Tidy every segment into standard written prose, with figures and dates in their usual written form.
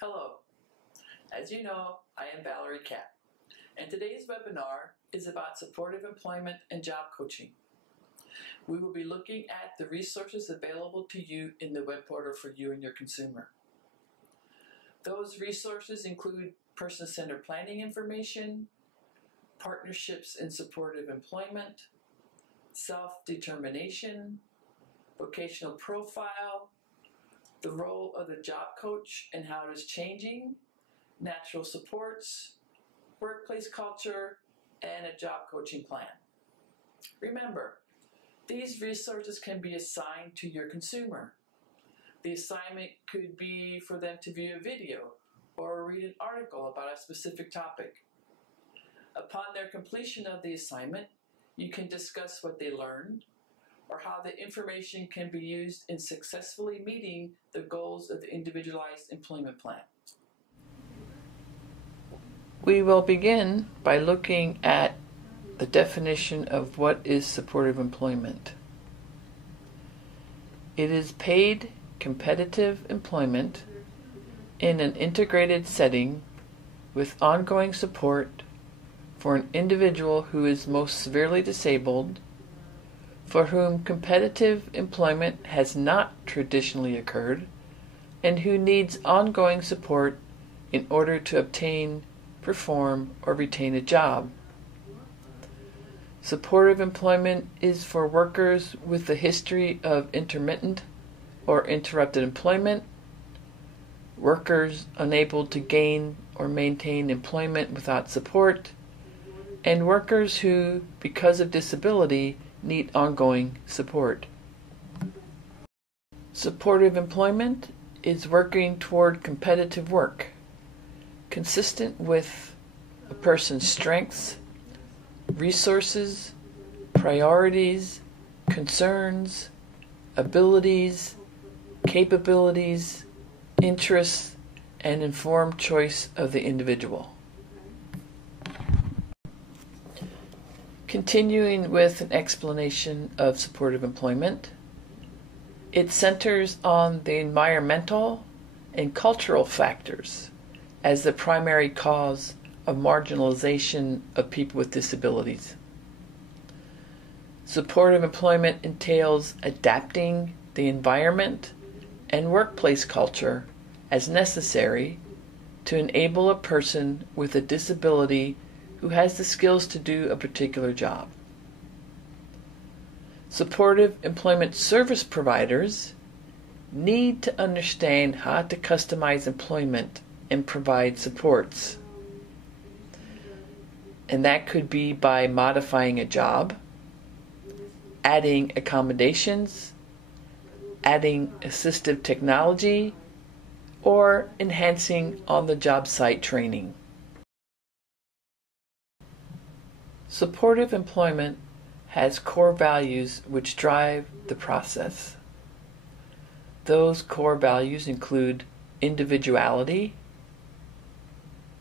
Hello, as you know, I am Valerie Catt, and today's webinar is about supportive employment and job coaching. We will be looking at the resources available to you in the web portal for you and your consumer. Those resources include person-centered planning information, partnerships in supportive employment, self-determination, vocational profile, the role of the job coach and how it is changing, natural supports, workplace culture, and a job coaching plan. Remember, these resources can be assigned to your consumer. The assignment could be for them to view a video or read an article about a specific topic. Upon their completion of the assignment, you can discuss what they learned or how the information can be used in successfully meeting the goals of the individualized employment plan. We will begin by looking at the definition of what is supportive employment. It is paid competitive employment in an integrated setting with ongoing support for an individual who is most severely disabled, for whom competitive employment has not traditionally occurred, and who needs ongoing support in order to obtain, perform, or retain a job. Supportive employment is for workers with a history of intermittent or interrupted employment, workers unable to gain or maintain employment without support, and workers who, because of disability, need ongoing support. Supportive employment is working toward competitive work, consistent with a person's strengths, resources, priorities, concerns, abilities, capabilities, interests, and informed choice of the individual. Continuing with an explanation of supportive employment, it centers on the environmental and cultural factors as the primary cause of marginalization of people with disabilities. Supportive employment entails adapting the environment and workplace culture as necessary to enable a person with a disability who has the skills to do a particular job. Supportive employment service providers need to understand how to customize employment and provide supports. And that could be by modifying a job, adding accommodations, adding assistive technology, or enhancing on-the-job site training. Supportive employment has core values which drive the process. Those core values include individuality,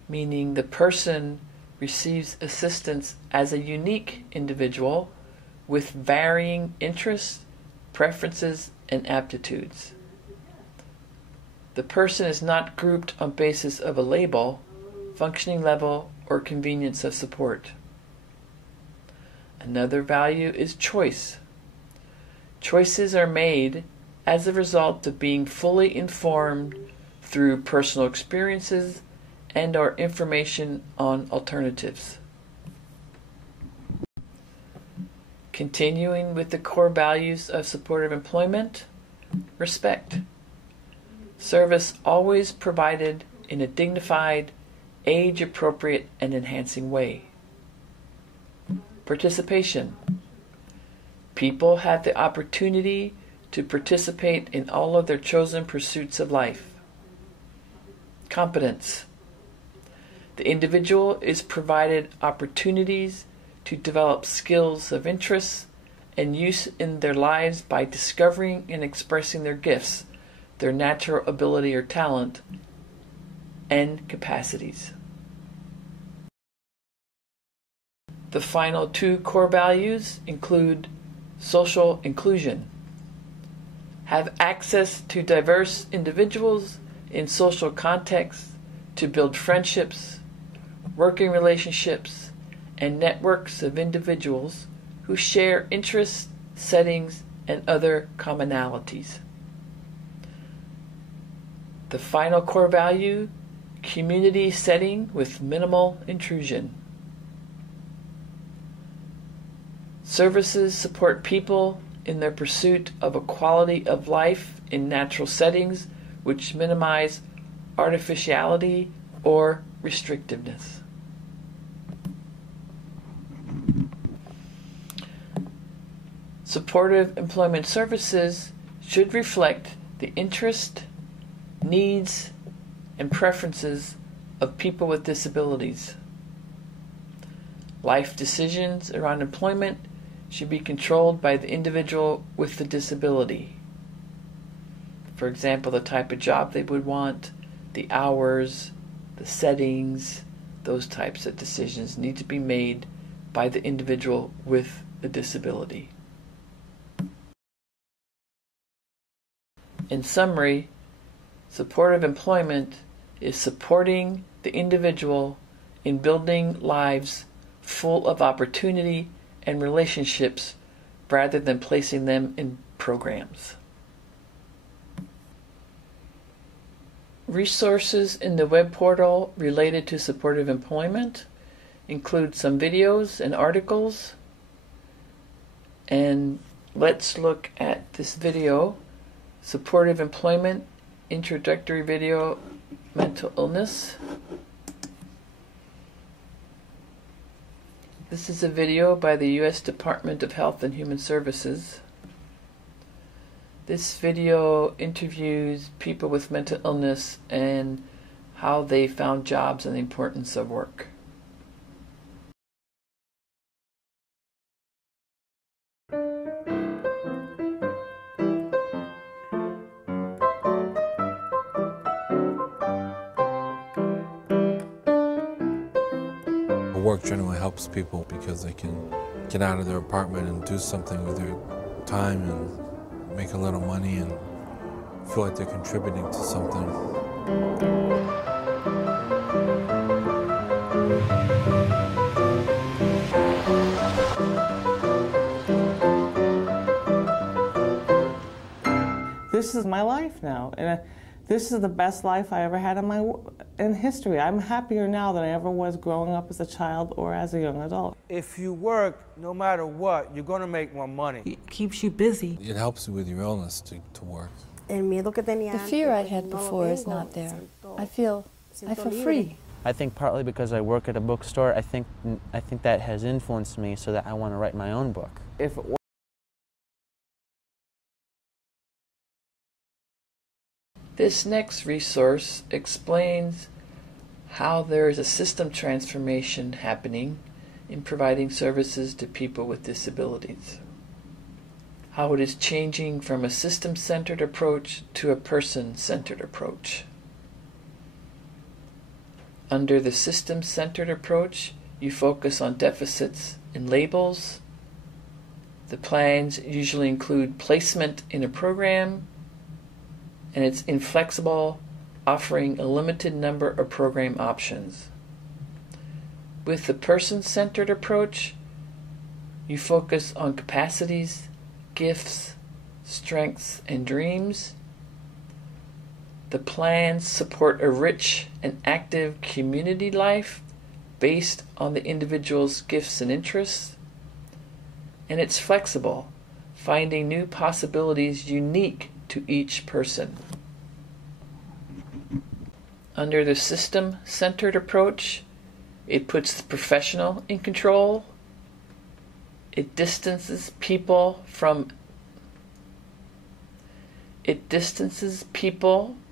meaning the person receives assistance as a unique individual with varying interests, preferences, and aptitudes. The person is not grouped on basis of a label, functioning level, or convenience of support. Another value is choice. Choices are made as a result of being fully informed through personal experiences and/or information on alternatives. Continuing with the core values of supportive employment, respect. Service always provided in a dignified, age-appropriate, and enhancing way. Participation. People have the opportunity to participate in all of their chosen pursuits of life. Competence. The individual is provided opportunities to develop skills of interest and use in their lives by discovering and expressing their gifts, their natural ability or talent, and capacities. The final two core values include social inclusion. Have access to diverse individuals in social contexts to build friendships, working relationships, and networks of individuals who share interests, settings, and other commonalities. The final core value, community setting with minimal intrusion. Services support people in their pursuit of a quality of life in natural settings which minimize artificiality or restrictiveness. Supportive employment services should reflect the interest, needs, and preferences of people with disabilities. Life decisions around employment should be controlled by the individual with the disability. For example, the type of job they would want, the hours, the settings, those types of decisions need to be made by the individual with the disability. In summary, supportive employment is supporting the individual in building lives full of opportunity and relationships rather than placing them in programs. Resources in the web portal related to supportive employment include some videos and articles. And let's look at this video, Supportive Employment Introductory Video, Mental Illness. This is a video by the U.S. Department of Health and Human Services. This video interviews people with mental illness and how they found jobs and the importance of work. Work generally helps people because they can get out of their apartment and do something with their time and make a little money and feel like they're contributing to something. This is my life now, and this is the best life I ever had in history. I'm happier now than I ever was growing up as a child or as a young adult. If you work, no matter what, you're going to make more money. It keeps you busy. It helps you with your illness to work. The fear I had before is not there. I feel free. I think partly because I work at a bookstore, I think that has influenced me so that I want to write my own book. If it This next resource explains how there is a system transformation happening in providing services to people with disabilities. How it is changing from a system-centered approach to a person-centered approach. Under the system-centered approach, you focus on deficits and labels. The plans usually include placement in a program, and it's inflexible, offering a limited number of program options. With the person-centered approach, you focus on capacities, gifts, strengths, and dreams. The plans support a rich and active community life based on the individual's gifts and interests. And it's flexible, finding new possibilities unique to each person. Under the system-centered approach, it puts the professional in control. It distances people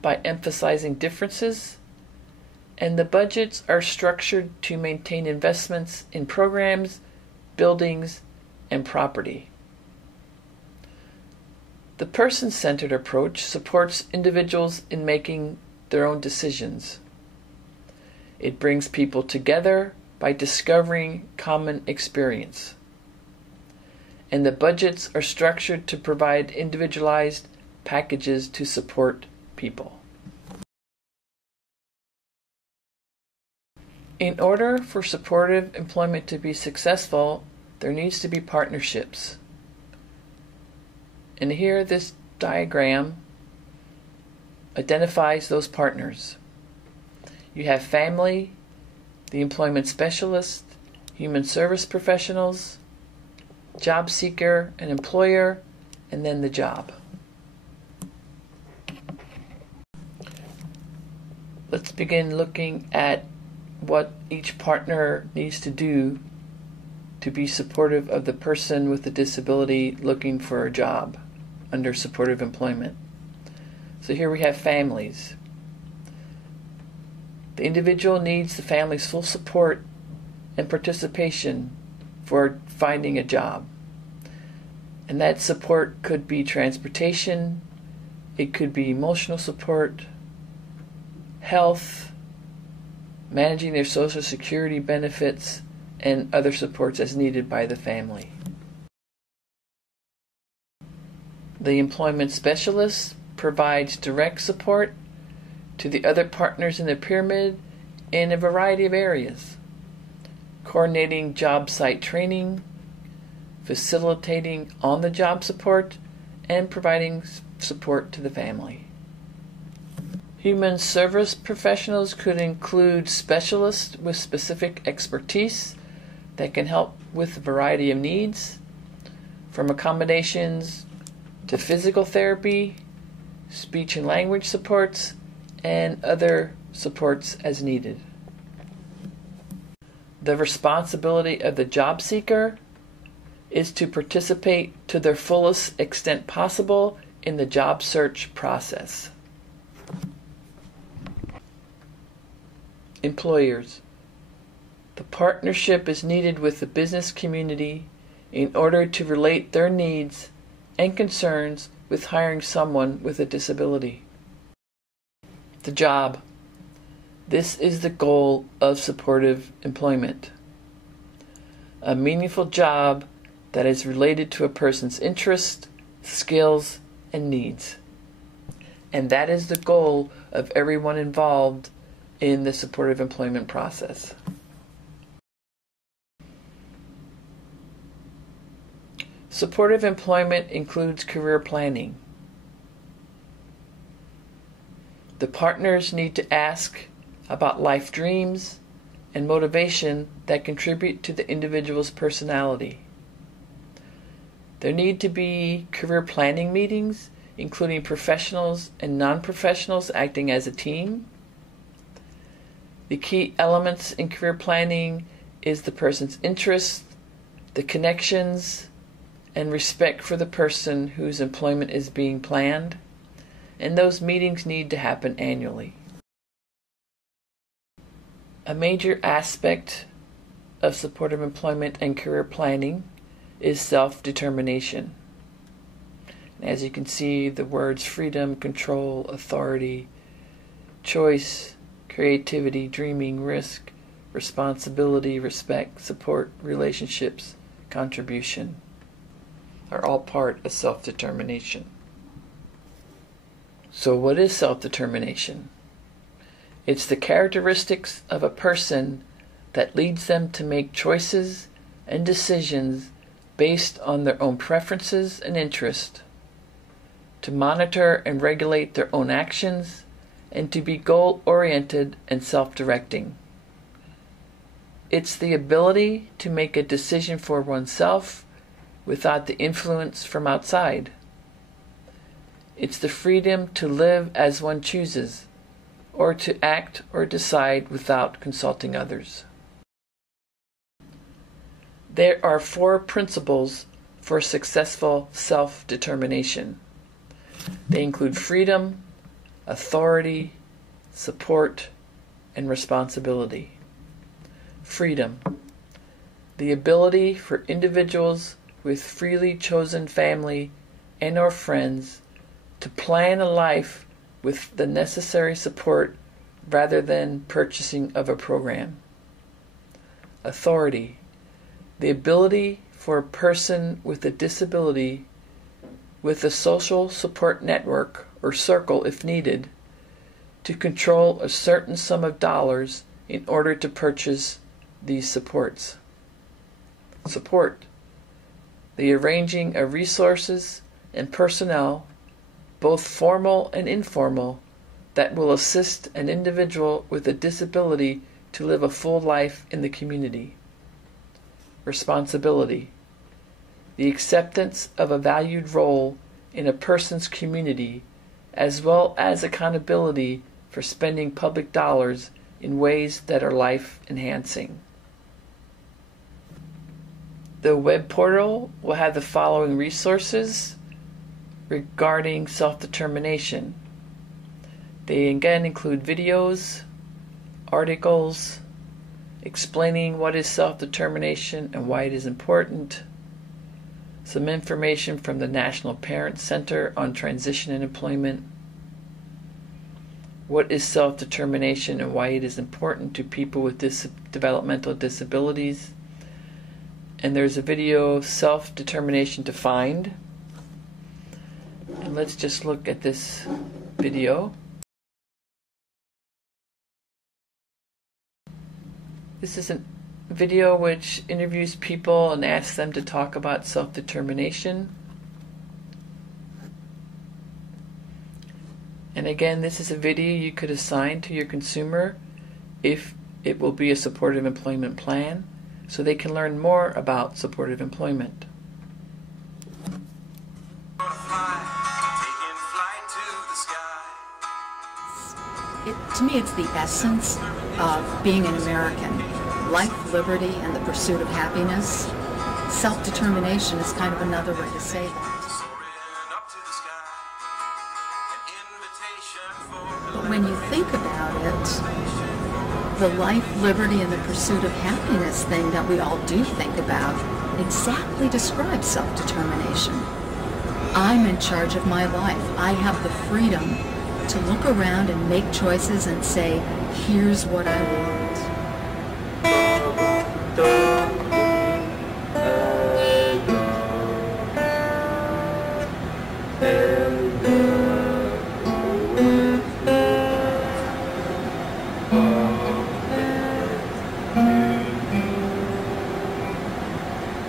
by emphasizing differences, and the budgets are structured to maintain investments in programs, buildings, and property. The person-centered approach supports individuals in making their own decisions. It brings people together by discovering common experience. And the budgets are structured to provide individualized packages to support people. In order for supportive employment to be successful, there needs to be partnerships. And here this diagram identifies those partners. You have family, the employment specialist, human service professionals, job seeker, an employer, and then the job. Let's begin looking at what each partner needs to do to be supportive of the person with a disability looking for a job under supportive employment. So here we have families. The individual needs the family's full support and participation for finding a job. And that support could be transportation, it could be emotional support, health, managing their Social Security benefits, and other supports as needed by the family. The employment specialist provides direct support to the other partners in the pyramid in a variety of areas, coordinating job site training, facilitating on-the-job support, and providing support to the family. Human service professionals could include specialists with specific expertise that can help with a variety of needs, from accommodations to physical therapy, speech and language supports, and other supports as needed. The responsibility of the job seeker is to participate to their fullest extent possible in the job search process. Employers. The partnership is needed with the business community in order to relate their needs and concerns with hiring someone with a disability. The job. This is the goal of supportive employment. A meaningful job that is related to a person's interests, skills, and needs. And that is the goal of everyone involved in the supportive employment process. Supportive employment includes career planning. The partners need to ask about life dreams and motivation that contribute to the individual's personality. There need to be career planning meetings, including professionals and non-professionals acting as a team. The key elements in career planning is the person's interests, the connections, and respect for the person whose employment is being planned, and those meetings need to happen annually. A major aspect of supportive employment and career planning is self-determination. As you can see, the words freedom, control, authority, choice, creativity, dreaming, risk, responsibility, respect, support, relationships, contribution are all part of self-determination. So what is self-determination? It's the characteristics of a person that leads them to make choices and decisions based on their own preferences and interests, to monitor and regulate their own actions, and to be goal-oriented and self-directing. It's the ability to make a decision for oneself without the influence from outside. It's the freedom to live as one chooses, or to act or decide without consulting others. There are 4 principles for successful self-determination. They include freedom, authority, support, and responsibility. Freedom. The ability for individuals with freely chosen family and or friends to plan a life with the necessary support rather than purchasing of a program. Authority. The ability for a person with a disability with a social support network or circle if needed to control a certain sum of dollars in order to purchase these supports. Support: the arranging of resources and personnel, both formal and informal, that will assist an individual with a disability to live a full life in the community. Responsibility: the acceptance of a valued role in a person's community, as well as accountability for spending public dollars in ways that are life-enhancing. The web portal will have the following resources regarding self-determination. They again include videos, articles, explaining what is self-determination and why it is important, some information from the National Parent Center on Transition and Employment, what is self-determination and why it is important to people with developmental disabilities, and there's a video, Self-Determination Defined. And let's just look at this video. This is a video which interviews people and asks them to talk about self-determination. And again, this is a video you could assign to your consumer if it will be a supportive employment plan, so they can learn more about supportive employment. To me, it's the essence of being an American. Life, liberty, and the pursuit of happiness. Self-determination is kind of another way to say that. But when you think about it, the life, liberty, and the pursuit of happiness thing that we all do think about exactly describes self-determination. I'm in charge of my life. I have the freedom to look around and make choices and say, here's what I want.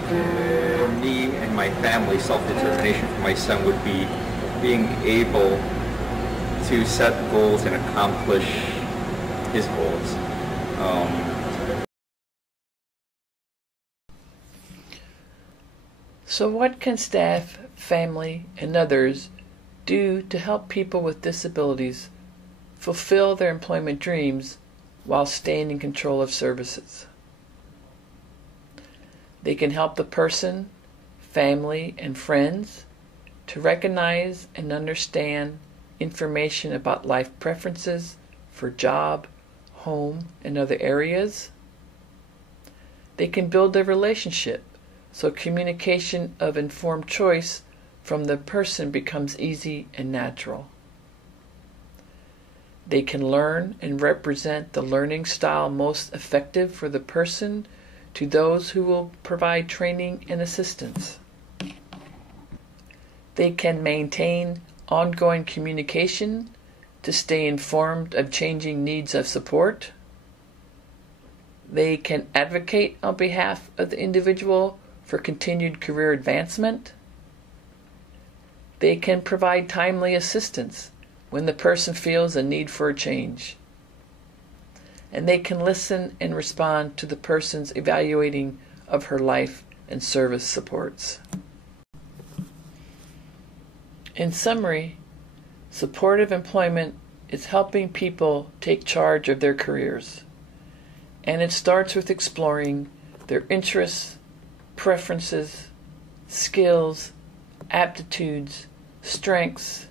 For me and my family, self-determination for my son would be being able to set goals and accomplish his goals. So what can staff, family, and others do to help people with disabilities fulfill their employment dreams while staying in control of services? They can help the person, family, and friends to recognize and understand information about life preferences for job, home, and other areas. They can build a relationship so communication of informed choice from the person becomes easy and natural. They can learn and represent the learning style most effective for the person to those who will provide training and assistance. They can maintain ongoing communication to stay informed of changing needs of support. They can advocate on behalf of the individual for continued career advancement. They can provide timely assistance when the person feels a need for a change. And they can listen and respond to the person's evaluating of her life and service supports. In summary, supportive employment is helping people take charge of their careers. And it starts with exploring their interests, preferences, skills, aptitudes, strengths,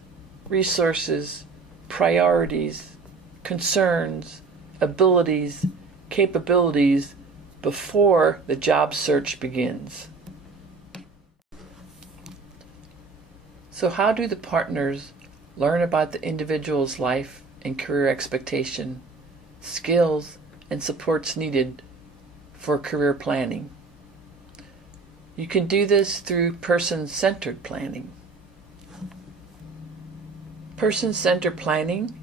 resources, priorities, concerns, abilities, capabilities before the job search begins. So how do the partners learn about the individual's life and career expectation, skills, and supports needed for career planning? You can do this through person-centered planning. Person-centered planning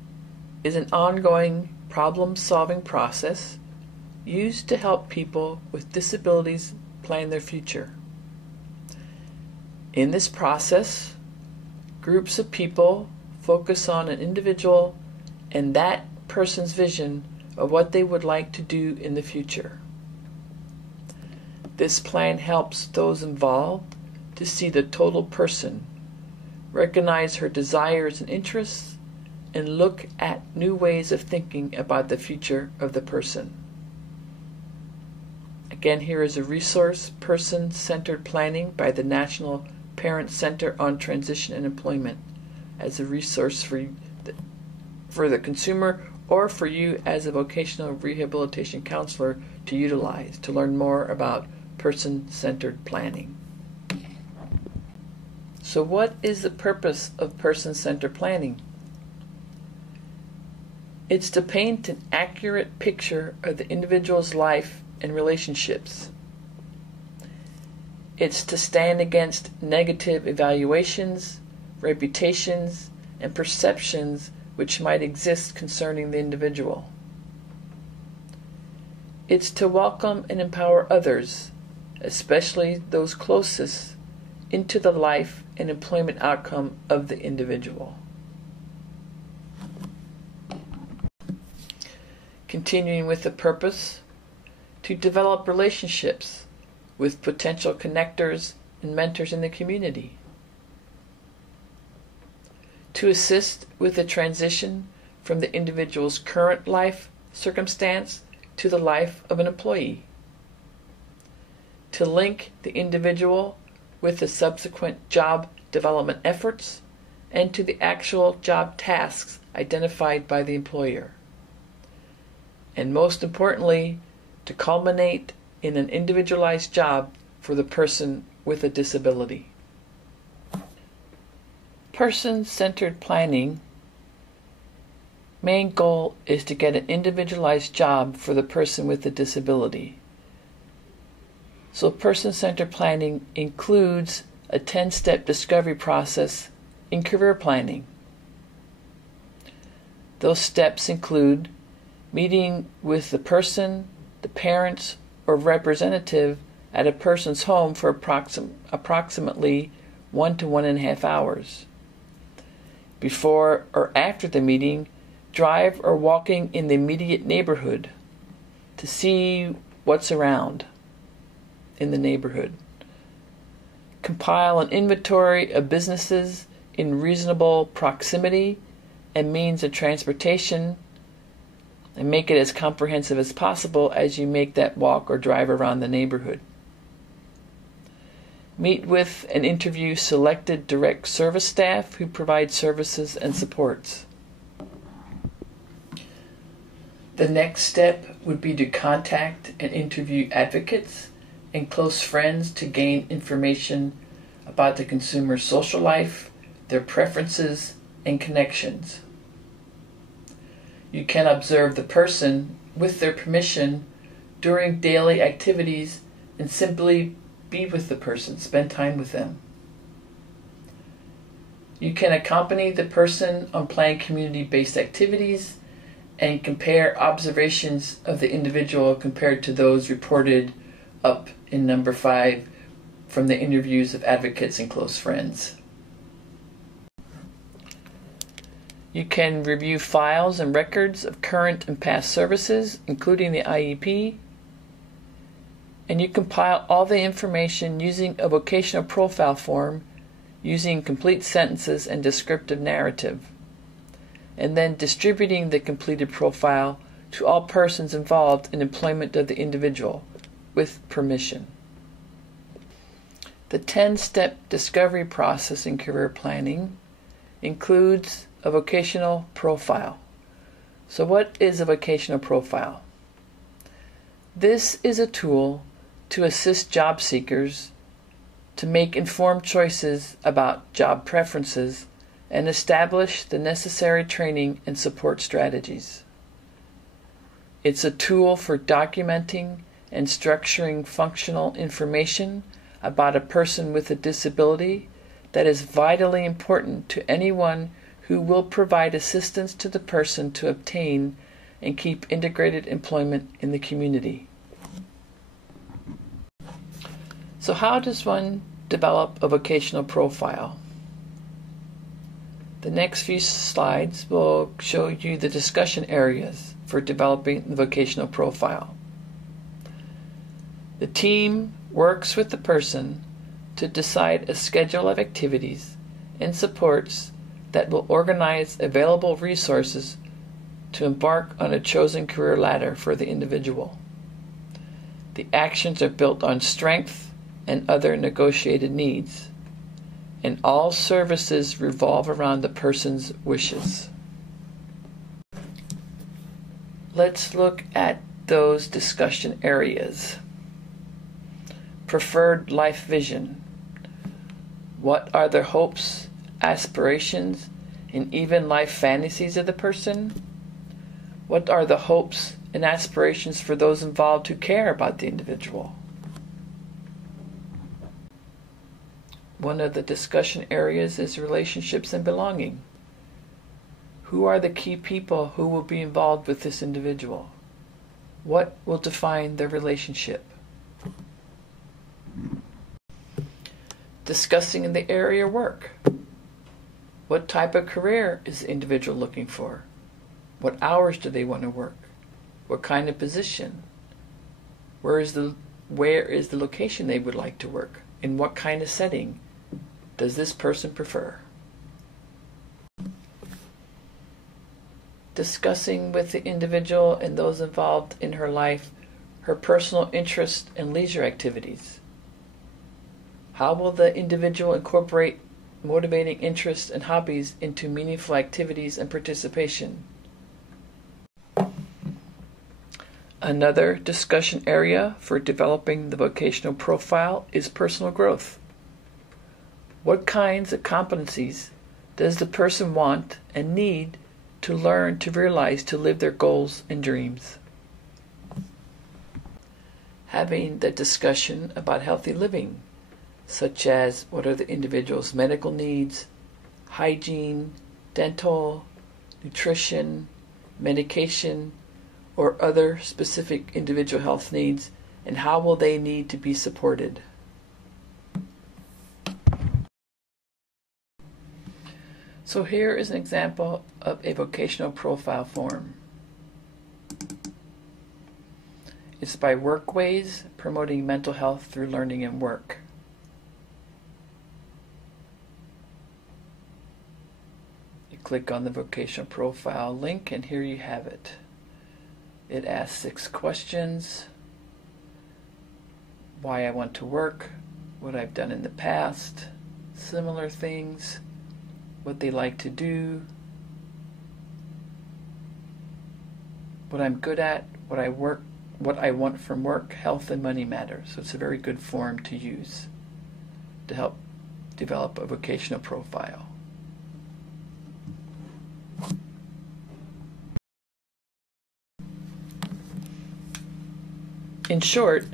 is an ongoing problem-solving process used to help people with disabilities plan their future. In this process, groups of people focus on an individual and that person's vision of what they would like to do in the future. This plan helps those involved to see the total person, recognize her desires and interests, and look at new ways of thinking about the future of the person. Again, here is a resource, Person-Centered Planning by the National Parent Center on Transition and Employment, as a resource for the consumer or for you as a vocational rehabilitation counselor to utilize to learn more about person-centered planning. So what is the purpose of person-centered planning? It's to paint an accurate picture of the individual's life and relationships. It's to stand against negative evaluations, reputations, and perceptions which might exist concerning the individual. It's to welcome and empower others, especially those closest, into the life and employment outcome of the individual. Continuing with the purpose, to develop relationships with potential connectors and mentors in the community. To assist with the transition from the individual's current life circumstance to the life of an employee. To link the individual with the subsequent job development efforts and to the actual job tasks identified by the employer. And most importantly, to culminate in an individualized job for the person with a disability. Person-centered planning main goal is to get an individualized job for the person with a disability. So person-centered planning includes a 10-step discovery process in career planning. Those steps include meeting with the person, the parents, or representative at a person's home for approximately 1 to 1.5 hours. Before or after the meeting, drive or walking in the immediate neighborhood to see what's around in the neighborhood. Compile an inventory of businesses in reasonable proximity and means of transportation, and make it as comprehensive as possible as you make that walk or drive around the neighborhood. Meet with and interview selected direct service staff who provide services and supports. The next step would be to contact and interview advocates and close friends to gain information about the consumer's social life, their preferences, and connections. You can observe the person with their permission during daily activities and simply be with the person, spend time with them. You can accompany the person on planned community-based activities and compare observations of the individual compared to those reported up in number 5 from the interviews of advocates and close friends. You can review files and records of current and past services, including the IEP, and you compile all the information using a vocational profile form using complete sentences and descriptive narrative, and then distributing the completed profile to all persons involved in employment of the individual with permission. The 10-step discovery process in career planning includes a vocational profile. So what is a vocational profile? This is a tool to assist job seekers to make informed choices about job preferences and establish the necessary training and support strategies. It's a tool for documenting and structuring functional information about a person with a disability that is vitally important to anyone who will provide assistance to the person to obtain and keep integrated employment in the community. So how does one develop a vocational profile? The next few slides will show you the discussion areas for developing the vocational profile. The team works with the person to decide a schedule of activities and supports that will organize available resources to embark on a chosen career ladder for the individual. The actions are built on strength and other negotiated needs, and all services revolve around the person's wishes. Let's look at those discussion areas. Preferred life vision. What are the hopes, aspirations, and even life fantasies of the person? What are the hopes and aspirations for those involved who care about the individual? One of the discussion areas is relationships and belonging. Who are the key people who will be involved with this individual? What will define their relationship? Discussing in the area of work. What type of career is the individual looking for? What hours do they want to work? What kind of position? Where is the location they would like to work? In what kind of setting does this person prefer? Discussing with the individual and those involved in her life her personal interests and leisure activities. How will the individual incorporate motivating interests and hobbies into meaningful activities and participation? Another discussion area for developing the vocational profile is personal growth. What kinds of competencies does the person want and need to learn to realize to live their goals and dreams? Having the discussion about healthy living, such as what are the individual's medical needs, hygiene, dental, nutrition, medication, or other specific individual health needs, and how will they need to be supported. So here is an example of a vocational profile form. It's by Workways, promoting mental health through learning and work. You click on the vocational profile link and here you have it. It asks 6 questions. Why I want to work, what I've done in the past, similar things, what they like to do, what I'm good at, what I want from work, health and money matters. So it's a very good form to use to help develop a vocational profile. In short,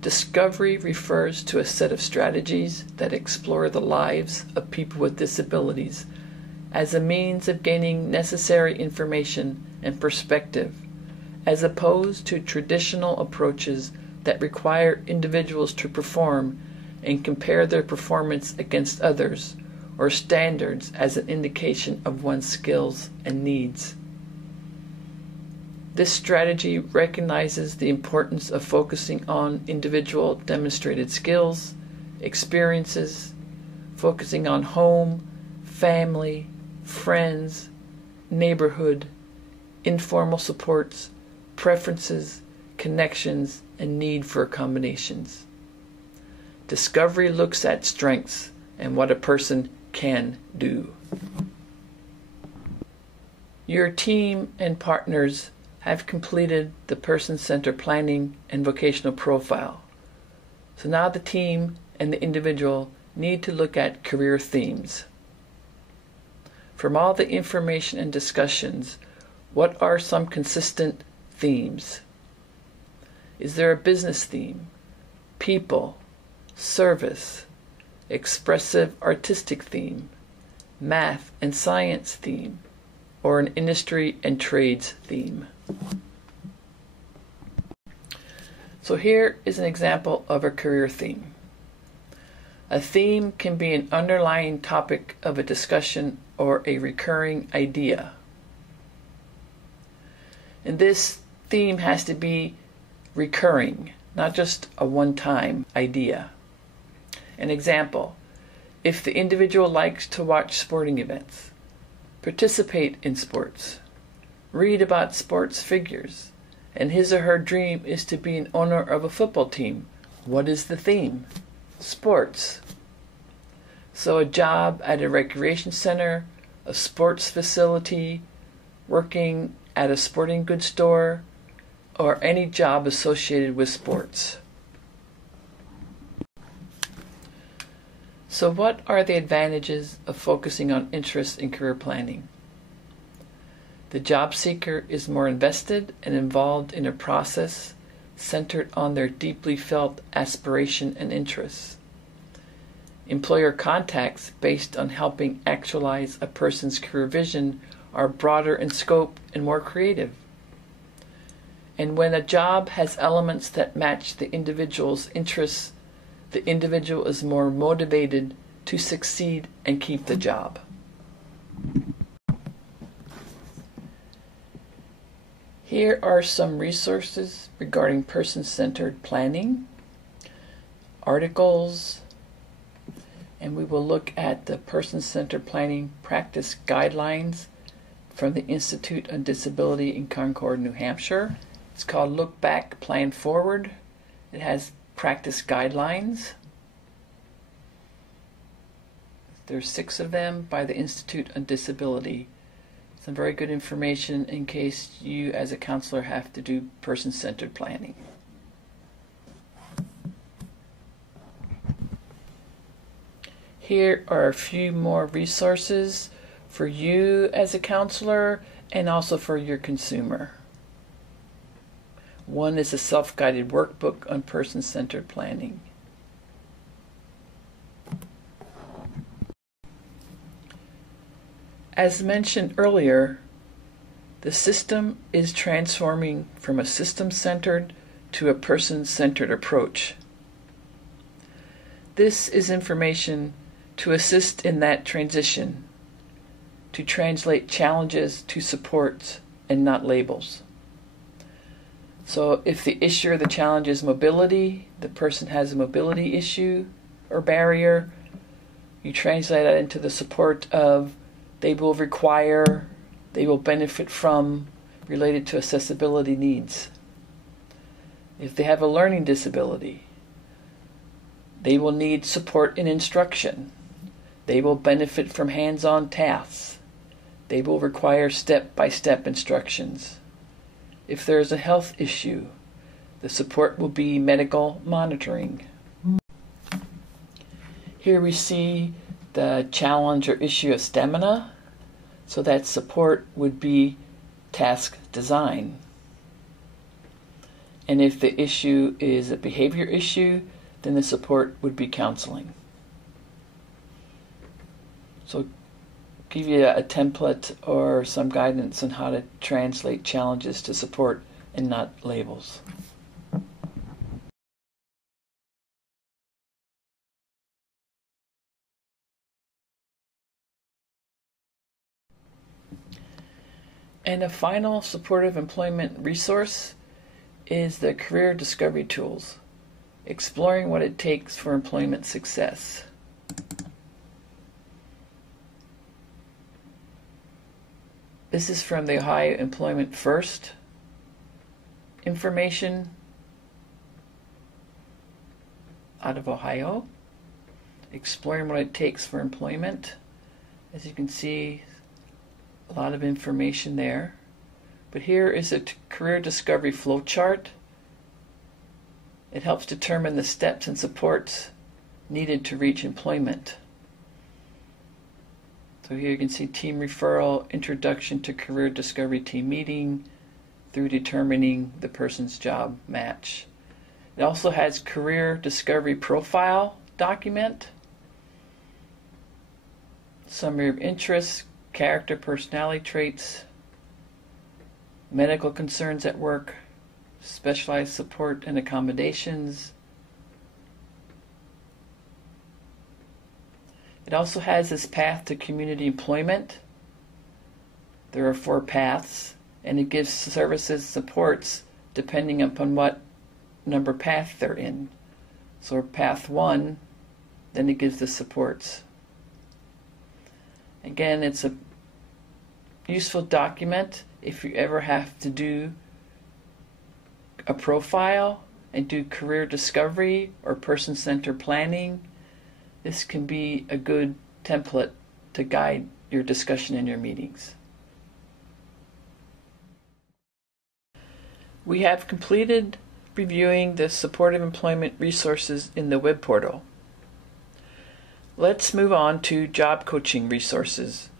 discovery refers to a set of strategies that explore the lives of people with disabilities as a means of gaining necessary information and perspective, as opposed to traditional approaches that require individuals to perform and compare their performance against others or standards as an indication of one's skills and needs. This strategy recognizes the importance of focusing on individual demonstrated skills, experiences, focusing on home, family, friends, neighborhood, informal supports, preferences, connections, and need for accommodations. Discovery looks at strengths and what a person can do. Your team and partners have completed the person-centered planning and vocational profile. So now the team and the individual need to look at career themes. From all the information and discussions, what are some consistent themes? Is there a business theme, people, service, expressive artistic theme, math and science theme, or an industry and trades theme. So here is an example of a career theme. A theme can be an underlying topic of a discussion or a recurring idea. And this theme has to be recurring, not just a one-time idea. An example, if the individual likes to watch sporting events, participate in sports, read about sports figures, and his or her dream is to be an owner of a football team, what is the theme? Sports. So a job at a recreation center, a sports facility, working at a sporting goods store, or any job associated with sports. So what are the advantages of focusing on interests in career planning? The job seeker is more invested and involved in a process centered on their deeply felt aspiration and interests. Employer contacts based on helping actualize a person's career vision are broader in scope and more creative. And when a job has elements that match the individual's interests, the individual is more motivated to succeed and keep the job. Here are some resources regarding person-centered planning, articles, and we will look at the Person-Centered Planning Practice Guidelines from the Institute on Disability in Concord, New Hampshire. It's called Look Back, Plan Forward. It has practice guidelines. There's 6 of them by the Institute on Disability. Some very good information in case you as a counselor have to do person-centered planning. Here are a few more resources for you as a counselor and also for your consumer. One is a self-guided workbook on person-centered planning. As mentioned earlier, the system is transforming from a system-centered to a person-centered approach. This is information to assist in that transition, to translate challenges to supports and not labels. So if the issue or the challenge is mobility, the person has a mobility issue or barrier, you translate that into the support of they will require, they will benefit from, related to accessibility needs. If they have a learning disability, they will need support in instruction. They will benefit from hands-on tasks. They will require step-by-step instructions. If there is a health issue, the support will be medical monitoring. Here we see the challenge or issue of stamina, so that support would be task design. And if the issue is a behavior issue, then the support would be counseling. So give you a template or some guidance on how to translate challenges to support and not labels. And a final supportive employment resource is the Career Discovery Tools, exploring what it takes for employment success. This is from the Ohio Employment First information out of Ohio, exploring what it takes for employment. As you can see, a lot of information there. But here is a career discovery flowchart. It helps determine the steps and supports needed to reach employment. So here you can see team referral, introduction to career discovery team meeting, through determining the person's job match. It also has career discovery profile document, summary of interests, character personality traits, medical concerns at work, specialized support and accommodations. It also has this path to community employment. There are 4 paths, and it gives services supports depending upon what number path they're in. So path 1, then it gives the supports. Again, it's a useful document if you ever have to do a profile and do career discovery or person-centered planning. This can be a good template to guide your discussion in your meetings. We have completed reviewing the supportive employment resources in the web portal. Let's move on to job coaching resources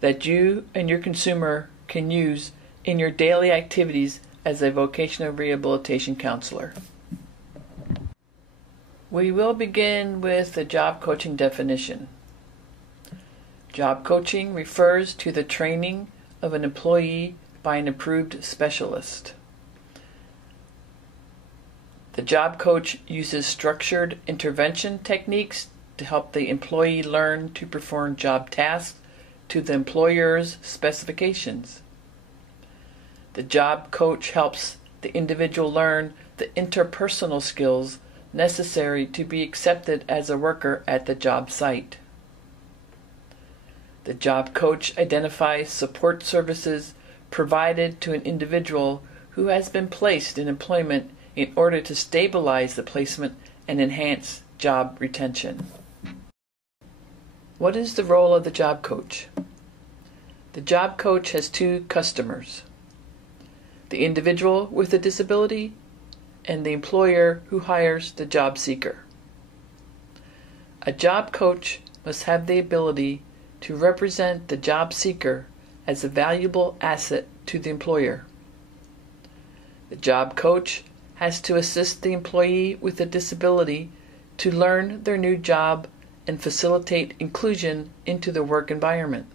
that you and your consumer can use in your daily activities as a vocational rehabilitation counselor. We will begin with the job coaching definition. Job coaching refers to the training of an employee by an approved specialist. The job coach uses structured intervention techniques to help the employee learn to perform job tasks to the employer's specifications. The job coach helps the individual learn the interpersonal skills necessary to be accepted as a worker at the job site. The job coach identifies support services provided to an individual who has been placed in employment in order to stabilize the placement and enhance job retention. What is the role of the job coach? The job coach has 2 customers: the individual with a disability and the employer who hires the job seeker. A job coach must have the ability to represent the job seeker as a valuable asset to the employer. The job coach has to assist the employee with a disability to learn their new job and facilitate inclusion into the work environment.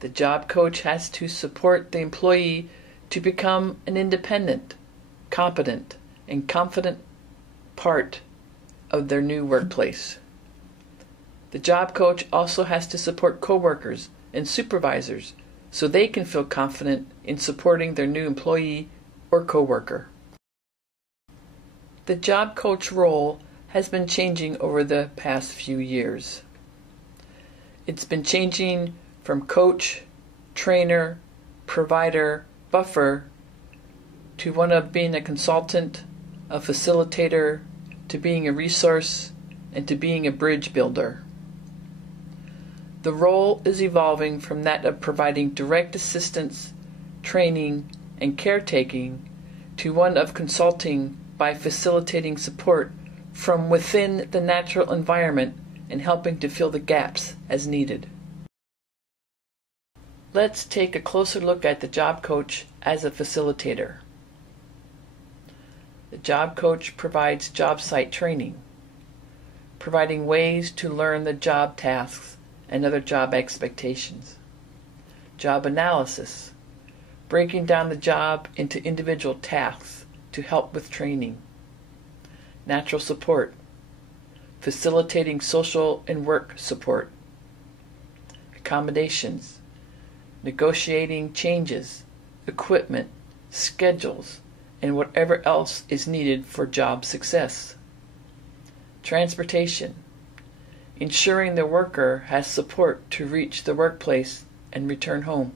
The job coach has to support the employee to become an independent, competent, and confident part of their new workplace. The job coach also has to support coworkers and supervisors so they can feel confident in supporting their new employee or coworker. The job coach role has been changing over the past few years. It's been changing from coach, trainer, provider, buffer to one of being a consultant, a facilitator, to being a resource, and to being a bridge builder. The role is evolving from that of providing direct assistance, training, and caretaking to one of consulting by facilitating support from within the natural environment and helping to fill the gaps as needed. Let's take a closer look at the job coach as a facilitator. The job coach provides job site training, providing ways to learn the job tasks and other job expectations. Job analysis, breaking down the job into individual tasks to help with training. Natural support, facilitating social and work support. Accommodations, negotiating changes, equipment, schedules, and whatever else is needed for job success. Transportation, ensuring the worker has support to reach the workplace and return home.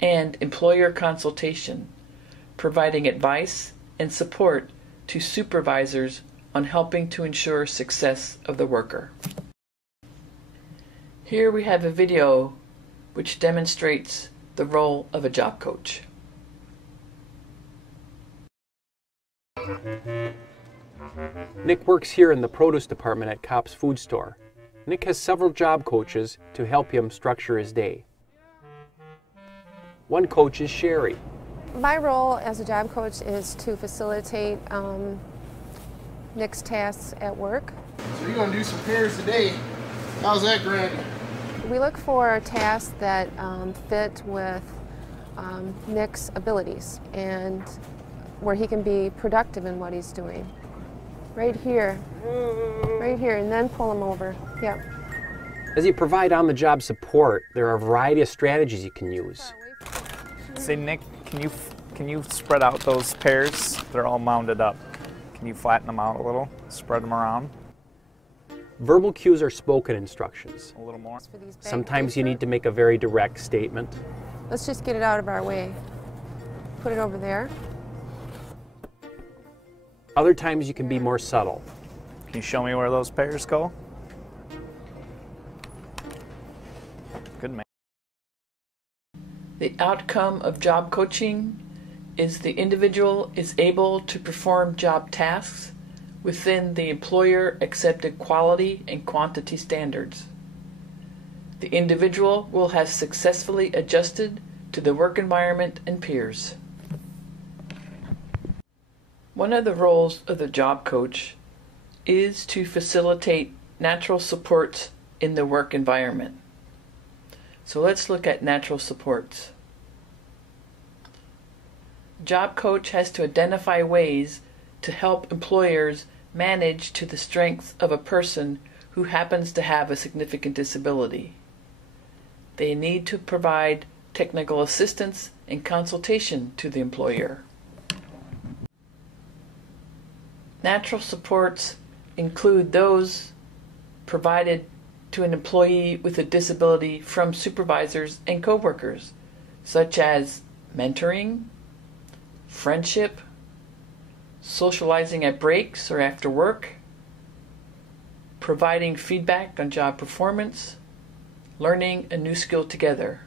And employer consultation, providing advice and support to supervisors on helping to ensure success of the worker. Here we have a video which demonstrates the role of a job coach. Nick works here in the produce department at Copp's Food Store. Nick has several job coaches to help him structure his day. One coach is Sherry. My role as a job coach is to facilitate Nick's tasks at work. So you're going to do some pairs today. How's that, Greg? We look for tasks that fit with Nick's abilities and where he can be productive in what he's doing. Right here, and then pull him over. Yep. As you provide on-the-job support, there are a variety of strategies you can use. Say, Nick, can you spread out those pears? They're all mounded up. Can you flatten them out a little, spread them around? Verbal cues are spoken instructions. A little more. Sometimes you need to make a very direct statement. Let's just get it out of our way. Put it over there. Other times you can be more subtle. Can you show me where those pears go? Good man. The outcome of job coaching is the individual is able to perform job tasks within the employer-accepted quality and quantity standards. The individual will have successfully adjusted to the work environment and peers. One of the roles of the job coach is to facilitate natural supports in the work environment. So let's look at natural supports. Job coach has to identify ways to help employers manage to the strengths of a person who happens to have a significant disability. They need to provide technical assistance and consultation to the employer. Natural supports include those provided to an employee with a disability from supervisors and coworkers, such as mentoring, friendship, socializing at breaks or after work, providing feedback on job performance, learning a new skill together.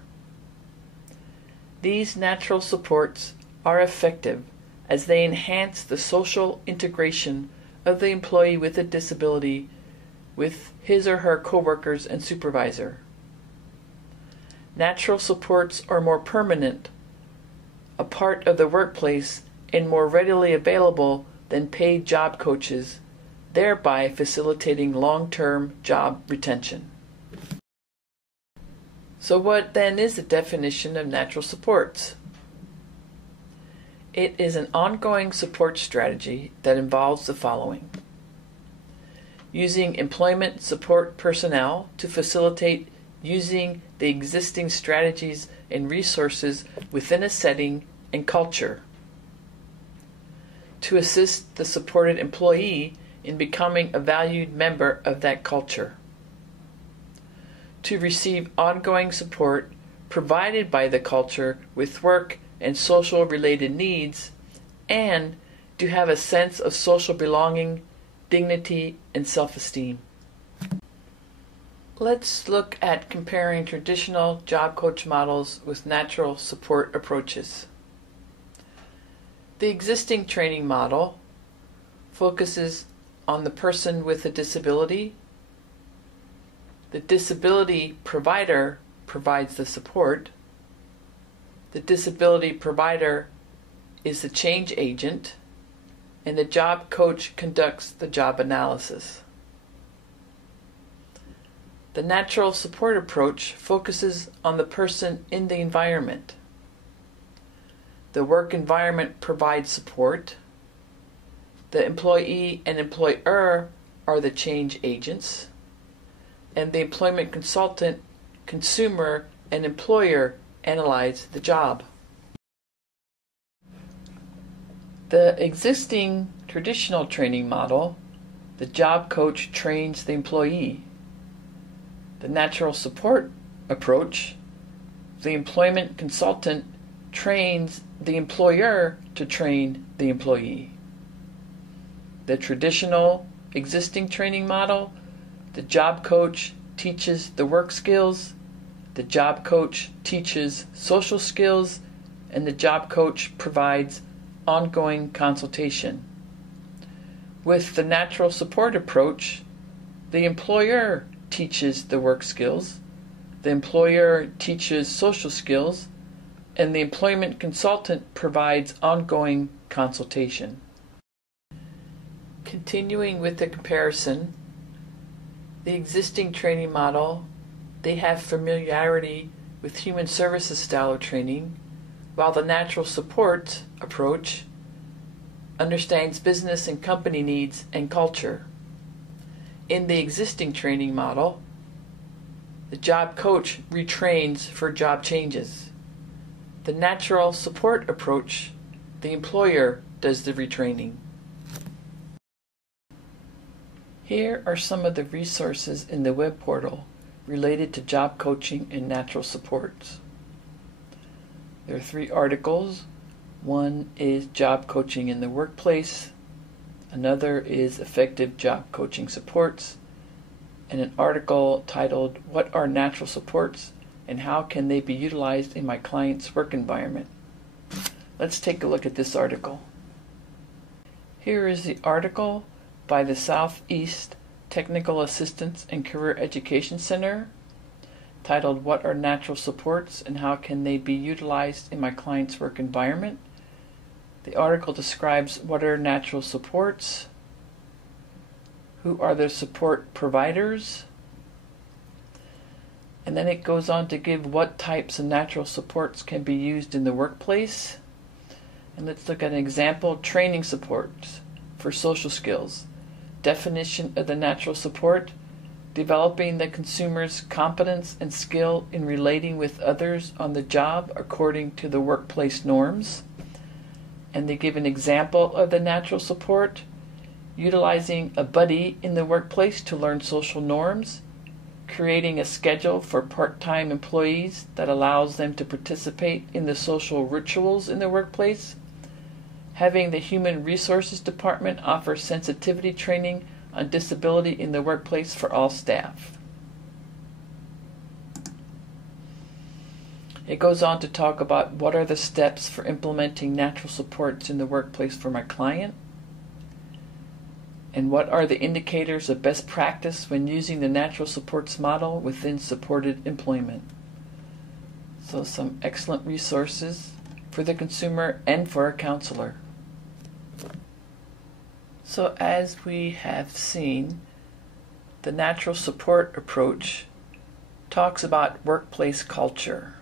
These natural supports are effective as they enhance the social integration of the employee with a disability with his or her coworkers and supervisor. Natural supports are more permanent, a part of the workplace, and more readily available than paid job coaches, thereby facilitating long-term job retention. So what then is the definition of natural supports? It is an ongoing support strategy that involves the following: using employment support personnel to facilitate using the existing strategies and resources within a setting and culture, to assist the supported employee in becoming a valued member of that culture, to receive ongoing support provided by the culture with work and social related needs, and to have a sense of social belonging, dignity, and self-esteem. Let's look at comparing traditional job coach models with natural support approaches. The existing training model focuses on the person with a disability. The disability provider provides the support. The disability provider is the change agent, and the job coach conducts the job analysis. The natural support approach focuses on the person in the environment. The work environment provides support. The employee and employer are the change agents, and the employment consultant, consumer, and employer analyze the job. The existing traditional training model, the job coach trains the employee. The natural support approach, the employment consultant trains the employer to train the employee. The traditional existing training model, the job coach teaches the work skills, the job coach teaches social skills, and the job coach provides ongoing consultation. With the natural support approach, the employer teaches the work skills, the employer teaches social skills, and the employment consultant provides ongoing consultation. Continuing with the comparison, the existing training model They have familiarity with human services style of training, while the natural support approach understands business and company needs and culture. In the existing training model, the job coach retrains for job changes. The natural support approach, the employer does the retraining. Here are some of the resources in the web portal related to job coaching and natural supports. There are 3 articles. One is Job Coaching in the Workplace, another is Effective Job Coaching Supports, and an article titled What are Natural Supports and How Can They Be Utilized in My Client's Work Environment? Let's take a look at this article. Here is the article by the Southeast Technical Assistance and Career Education Center titled What are Natural Supports and How Can They Be Utilized in My Client's Work Environment? The article describes what are natural supports, who are the support providers, and then it goes on to give what types of natural supports can be used in the workplace. And let's look at an example: training supports for social skills. Definition of the natural support: developing the consumer's competence and skill in relating with others on the job according to the workplace norms. And they give an example of the natural support: utilizing a buddy in the workplace to learn social norms, creating a schedule for part-time employees that allows them to participate in the social rituals in the workplace, having the Human Resources Department offer sensitivity training on disability in the workplace for all staff. It goes on to talk about what are the steps for implementing natural supports in the workplace for my client, and what are the indicators of best practice when using the natural supports model within supported employment. So some excellent resources for the consumer and for a counselor. So as we have seen, the natural support approach talks about workplace culture.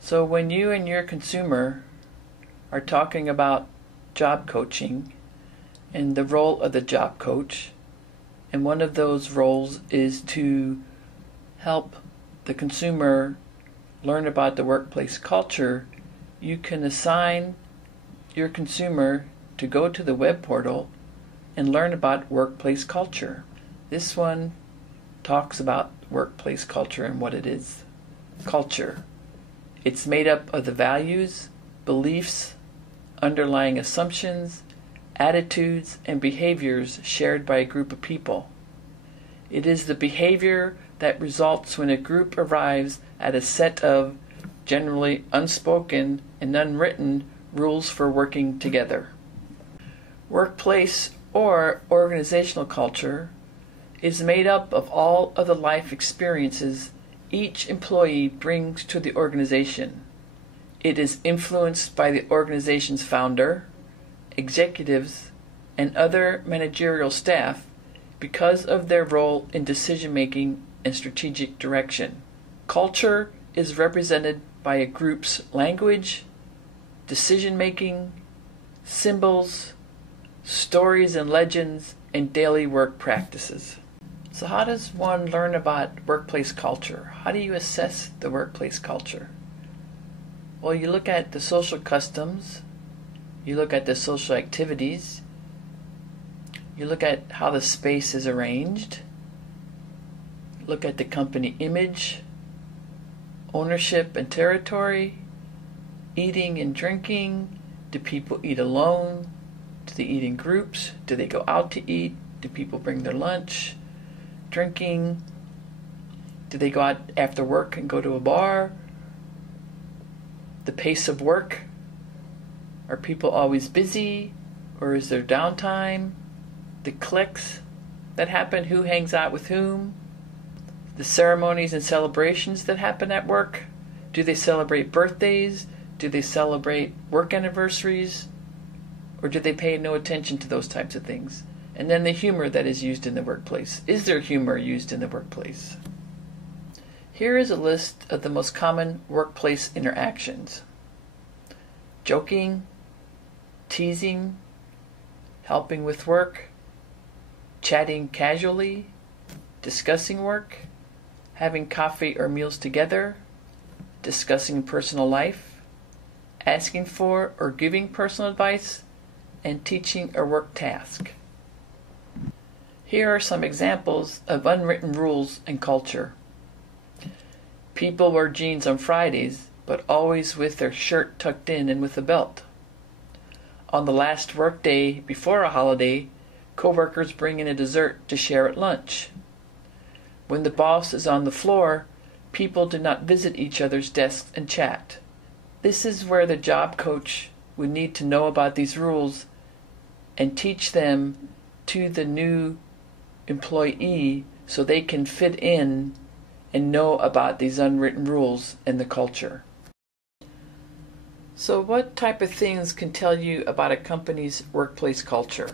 So when you and your consumer are talking about job coaching and the role of the job coach, and one of those roles is to help the consumer learn about the workplace culture, you can assign your consumer to go to the web portal and learn about workplace culture. This one talks about workplace culture and what it is. Culture. It's made up of the values, beliefs, underlying assumptions, attitudes, and behaviors shared by a group of people. It is the behavior that results when a group arrives at a set of generally unspoken and unwritten rules for working together. Workplace or organizational culture is made up of all of the life experiences each employee brings to the organization. It is influenced by the organization's founder, executives, and other managerial staff because of their role in decision-making and strategic direction. Culture is represented by a group's language, decision-making, symbols, stories and legends, and daily work practices. So how does one learn about workplace culture? How do you assess the workplace culture? Well, you look at the social customs, you look at the social activities, you look at how the space is arranged, look at the company image, ownership and territory, eating and drinking. Do people eat alone? Do they eat in groups? Do they go out to eat? Do people bring their lunch? Drinking? Do they go out after work and go to a bar? The pace of work. Are people always busy, or is there downtime? The cliques that happen, who hangs out with whom? The ceremonies and celebrations that happen at work. Do they celebrate birthdays? Do they celebrate work anniversaries? Or do they pay no attention to those types of things? And then the humor that is used in the workplace. Is there humor used in the workplace? Here is a list of the most common workplace interactions: joking, teasing, helping with work, chatting casually, discussing work, having coffee or meals together, discussing personal life, asking for or giving personal advice, and teaching a work task. Here are some examples of unwritten rules and culture. People wear jeans on Fridays, but always with their shirt tucked in and with a belt. On the last work day before a holiday, coworkers bring in a dessert to share at lunch. When the boss is on the floor, people do not visit each other's desks and chat. This is where the job coach would need to know about these rules and teach them to the new employee so they can fit in and know about these unwritten rules in the culture. So what type of things can tell you about a company's workplace culture?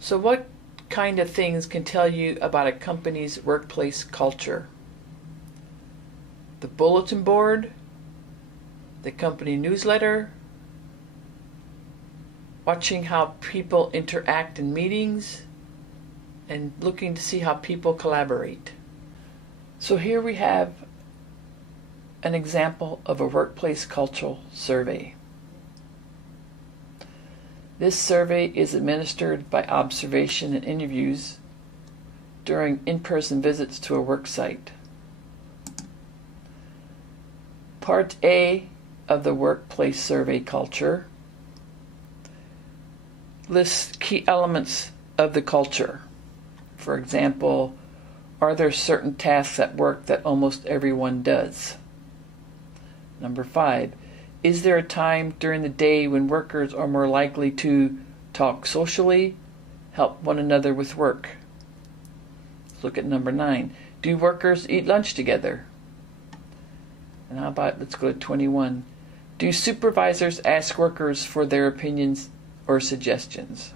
So what kind of things can tell you about a company's workplace culture? The bulletin board, the company newsletter, watching how people interact in meetings, and looking to see how people collaborate. So here we have an example of a workplace cultural survey. This survey is administered by observation and interviews during in-person visits to a work site. Part A of the workplace survey culture lists key elements of the culture. For example, are there certain tasks at work that almost everyone does? Number 5, is there a time during the day when workers are more likely to talk socially, help one another with work? Let's look at number 9. Do workers eat lunch together? And how about, let's go to 21. Do supervisors ask workers for their opinions or suggestions?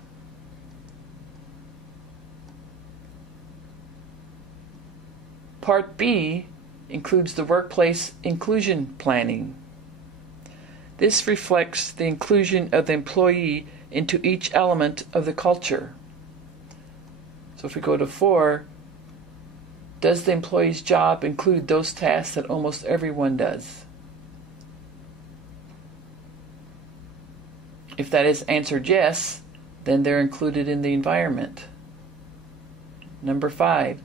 Part B includes the workplace inclusion planning. This reflects the inclusion of the employee into each element of the culture. So if we go to 4, does the employee's job include those tasks that almost everyone does? If that is answered yes, then they're included in the environment. Number 5,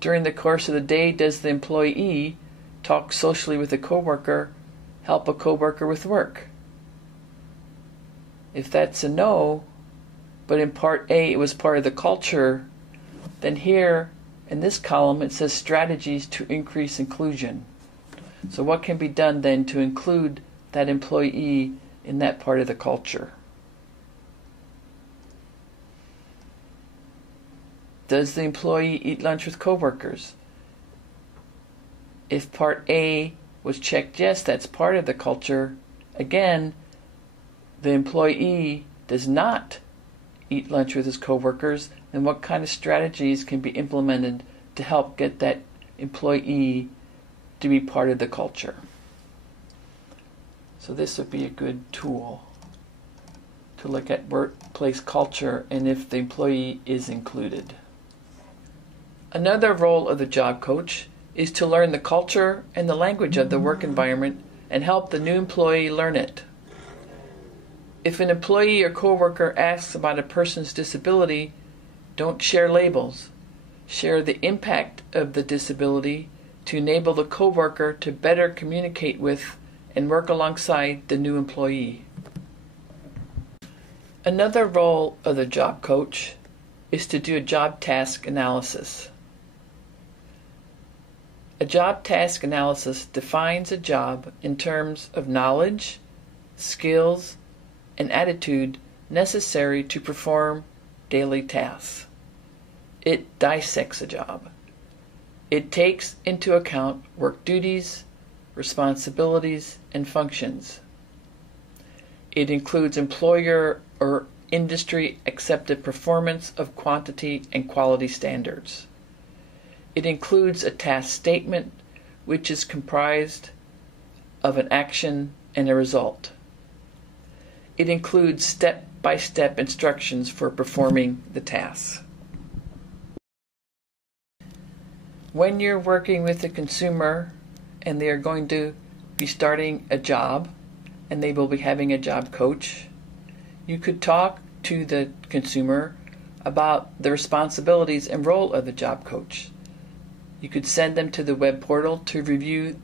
during the course of the day, does the employee talk socially with a coworker, help a coworker with work? If that's a no, but in part A it was part of the culture, then here in this column it says strategies to increase inclusion. So what can be done then to include that employee in that part of the culture? Does the employee eat lunch with coworkers? If part A was checked yes, that's part of the culture. Again, the employee does not eat lunch with his coworkers, then what kind of strategies can be implemented to help get that employee to be part of the culture? So this would be a good tool to look at workplace culture and if the employee is included. Another role of the job coach is to learn the culture and the language of the work environment and help the new employee learn it. If an employee or coworker asks about a person's disability, don't share labels. Share the impact of the disability to enable the coworker to better communicate with and work alongside the new employee. Another role of the job coach is to do a job task analysis. A job task analysis defines a job in terms of knowledge, skills, and attitude necessary to perform daily tasks. It dissects a job. It takes into account work duties, responsibilities, and functions. It includes employer or industry accepted performance of quantity and quality standards. It includes a task statement, which is comprised of an action and a result. It includes step-by-step instructions for performing the tasks. When you're working with a consumer and they are going to be starting a job and they will be having a job coach, you could talk to the consumer about the responsibilities and role of the job coach. You could send them to the web portal to review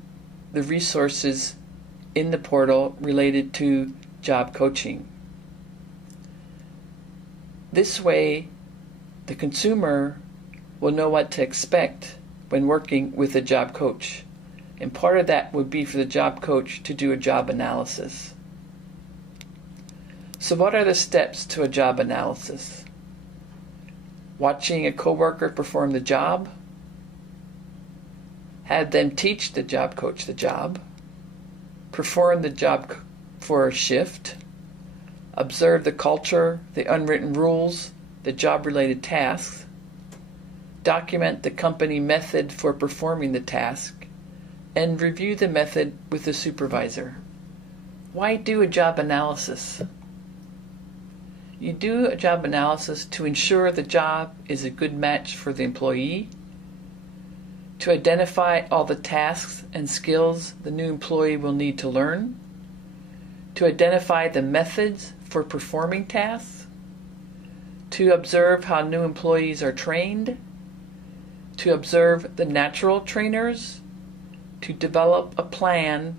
the resources in the portal related to job coaching. This way, the consumer will know what to expect when working with a job coach. And part of that would be for the job coach to do a job analysis. So what are the steps to a job analysis? Watching a coworker perform the job, have them teach the job coach the job, perform the job for a shift, observe the culture, the unwritten rules, the job-related tasks, document the company method for performing the task, and review the method with the supervisor. Why do a job analysis? You do a job analysis to ensure the job is a good match for the employee, to identify all the tasks and skills the new employee will need to learn, to identify the methods for performing tasks, to observe how new employees are trained, to observe the natural trainers, to develop a plan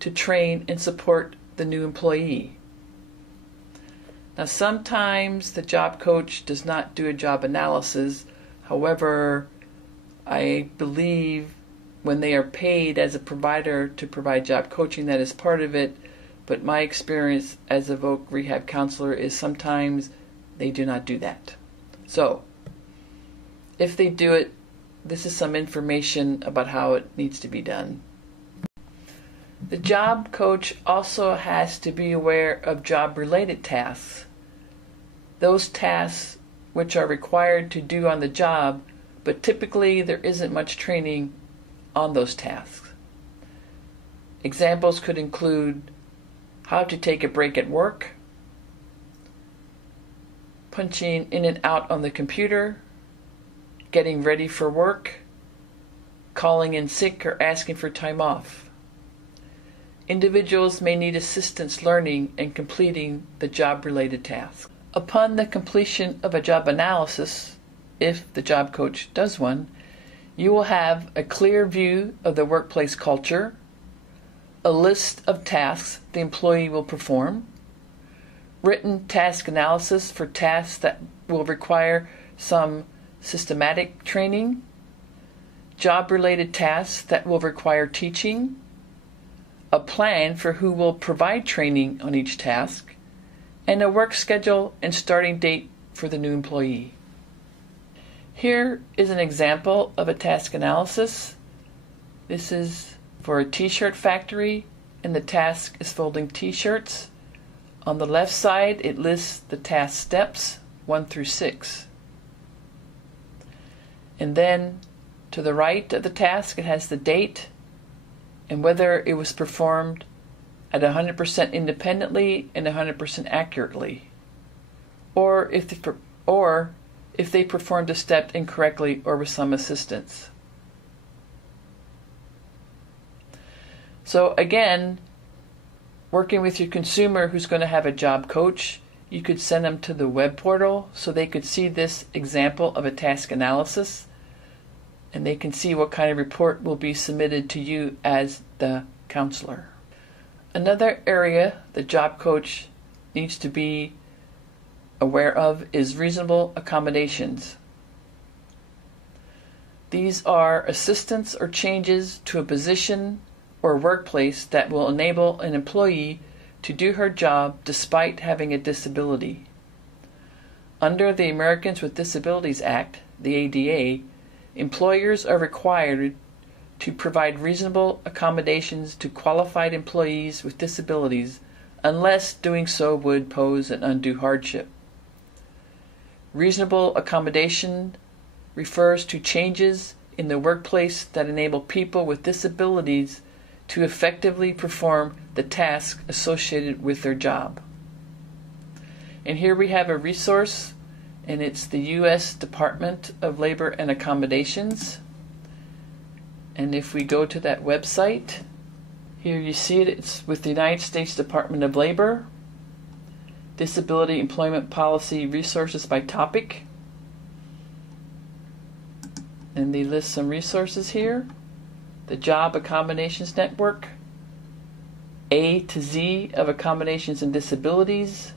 to train and support the new employee. Now, sometimes the job coach does not do a job analysis. However, I believe when they are paid as a provider to provide job coaching, that is part of it. But my experience as a voc rehab counselor is sometimes they do not do that. So, if they do it, this is some information about how it needs to be done. The job coach also has to be aware of job-related tasks. Those tasks which are required to do on the job, but typically there isn't much training on those tasks. Examples could include how to take a break at work, punching in and out on the computer, getting ready for work, calling in sick or asking for time off. Individuals may need assistance learning and completing the job-related tasks. Upon the completion of a job analysis, if the job coach does one, you will have a clear view of the workplace culture, a list of tasks the employee will perform, written task analysis for tasks that will require some systematic training, job-related tasks that will require teaching, a plan for who will provide training on each task, and a work schedule and starting date for the new employee. Here is an example of a task analysis. This is for a t-shirt factory, and the task is folding t-shirts. On the left side, it lists the task steps 1 through 6. And then to the right of the task, it has the date and whether it was performed at 100% independently and 100% accurately, or if they performed a step incorrectly or with some assistance. So again, working with your consumer who's going to have a job coach, you could send them to the web portal so they could see this example of a task analysis, and they can see what kind of report will be submitted to you as the counselor. Another area the job coach needs to be aware of is reasonable accommodations. These are assistance or changes to a position or workplace that will enable an employee to do her job despite having a disability. Under the Americans with Disabilities Act, the ADA, employers are required to provide reasonable accommodations to qualified employees with disabilities unless doing so would pose an undue hardship. Reasonable accommodation refers to changes in the workplace that enable people with disabilities to effectively perform the tasks associated with their job. And here we have a resource, and it's the U.S. Department of Labor and Accommodations. And if we go to that website, here you see it, it's with the United States Department of Labor, Disability Employment Policy Resources by Topic. And they list some resources here. The Job Accommodations Network, A to Z of Accommodations and Disabilities,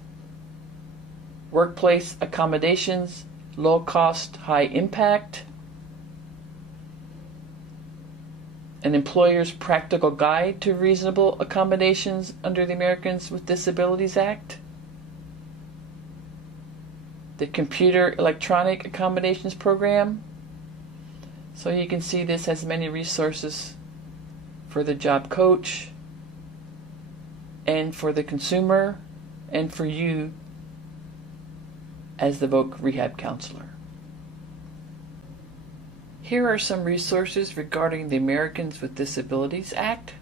Workplace Accommodations, Low Cost, High Impact, An Employer's Practical Guide to Reasonable Accommodations under the Americans with Disabilities Act, the Computer Electronic Accommodations Program. So you can see this has many resources for the job coach and for the consumer and for you as the voc rehab counselor. Here are some resources regarding the Americans with Disabilities Act,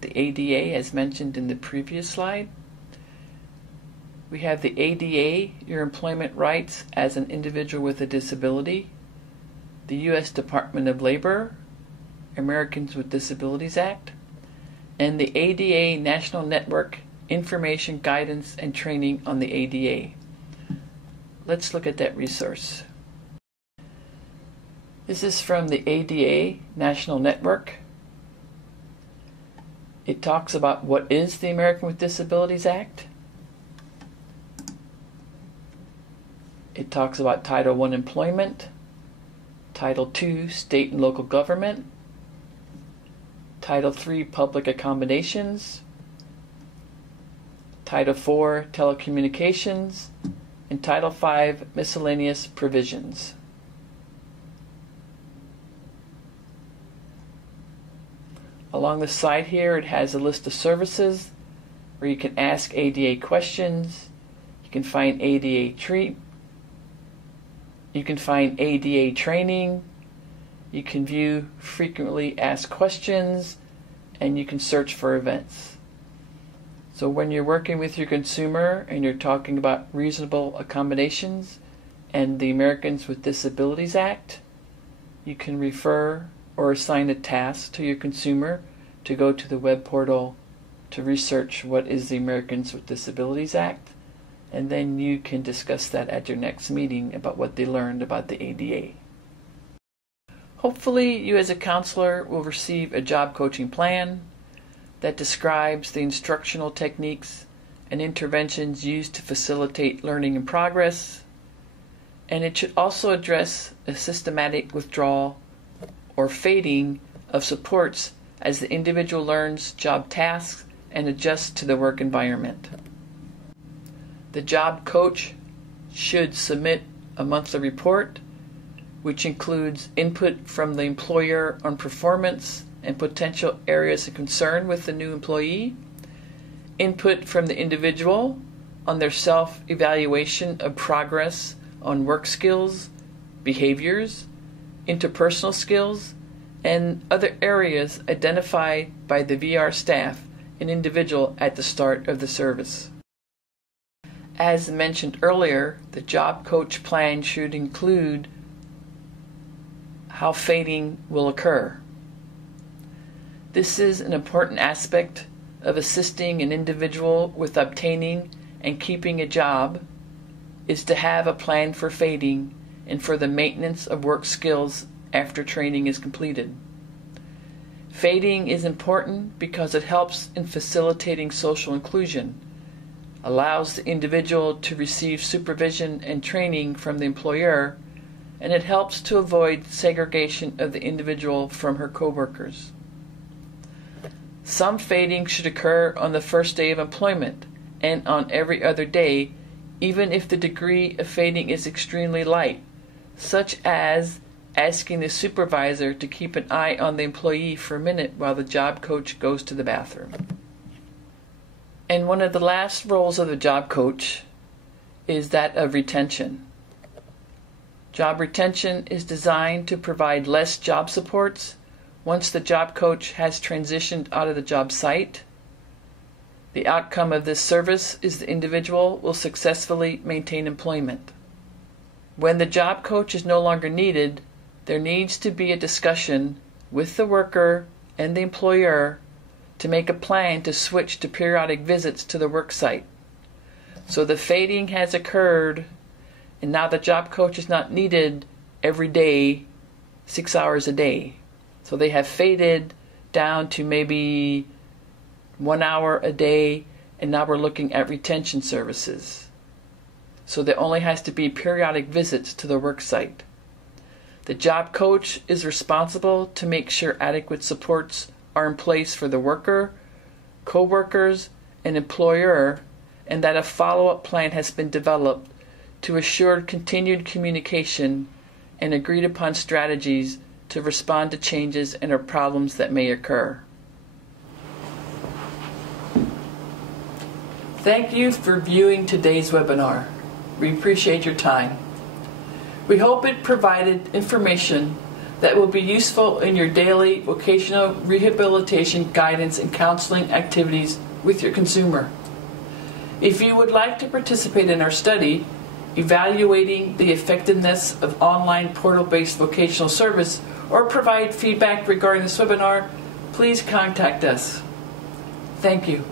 the ADA as mentioned in the previous slide. We have the ADA, your employment rights as an individual with a disability, the U.S. Department of Labor, Americans with Disabilities Act, and the ADA National Network Information, Guidance, and Training on the ADA. Let's look at that resource. This is from the ADA National Network. It talks about what is the American with Disabilities Act. It talks about Title I employment, Title II state and local government, Title III public accommodations, Title IV telecommunications, and Title V miscellaneous provisions. Along the side here it has a list of services where you can ask ADA questions, you can find ADA you can find ADA training, you can view frequently asked questions, and you can search for events. So when you're working with your consumer and you're talking about reasonable accommodations and the Americans with Disabilities Act, you can refer or assign a task to your consumer to go to the web portal to research what is the Americans with Disabilities Act, and then you can discuss that at your next meeting about what they learned about the ADA. Hopefully you as a counselor will receive a job coaching plan that describes the instructional techniques and interventions used to facilitate learning and progress, and it should also address a systematic withdrawal or fading of supports as the individual learns job tasks and adjusts to the work environment. The job coach should submit a monthly report which includes input from the employer on performance and potential areas of concern with the new employee, input from the individual on their self-evaluation of progress on work skills, behaviors, interpersonal skills, and other areas identified by the VR staff and individual at the start of the service. As mentioned earlier, the job coach plan should include how fading will occur. This is an important aspect of assisting an individual with obtaining and keeping a job, is to have a plan for fading and for the maintenance of work skills after training is completed. Fading is important because it helps in facilitating social inclusion, allows the individual to receive supervision and training from the employer, and it helps to avoid segregation of the individual from her coworkers. Some fading should occur on the first day of employment and on every other day, even if the degree of fading is extremely light, such as asking the supervisor to keep an eye on the employee for a minute while the job coach goes to the bathroom. And one of the last roles of the job coach is that of retention. Job retention is designed to provide less job supports once the job coach has transitioned out of the job site. The outcome of this service is the individual will successfully maintain employment. When the job coach is no longer needed, there needs to be a discussion with the worker and the employer to make a plan to switch to periodic visits to the work site. So the fading has occurred, and now the job coach is not needed every day, 6 hours a day. So they have faded down to maybe 1 hour a day, and now we're looking at retention services. So there only has to be periodic visits to the work site. The job coach is responsible to make sure adequate supports are in place for the worker, co-workers, and employer, and that a follow-up plan has been developed to assure continued communication and agreed upon strategies to respond to changes and or problems that may occur. Thank you for viewing today's webinar. We appreciate your time. We hope it provided information that will be useful in your daily vocational rehabilitation guidance and counseling activities with your consumer. If you would like to participate in our study, evaluating the effectiveness of online portal-based vocational service, or provide feedback regarding this webinar, please contact us. Thank you.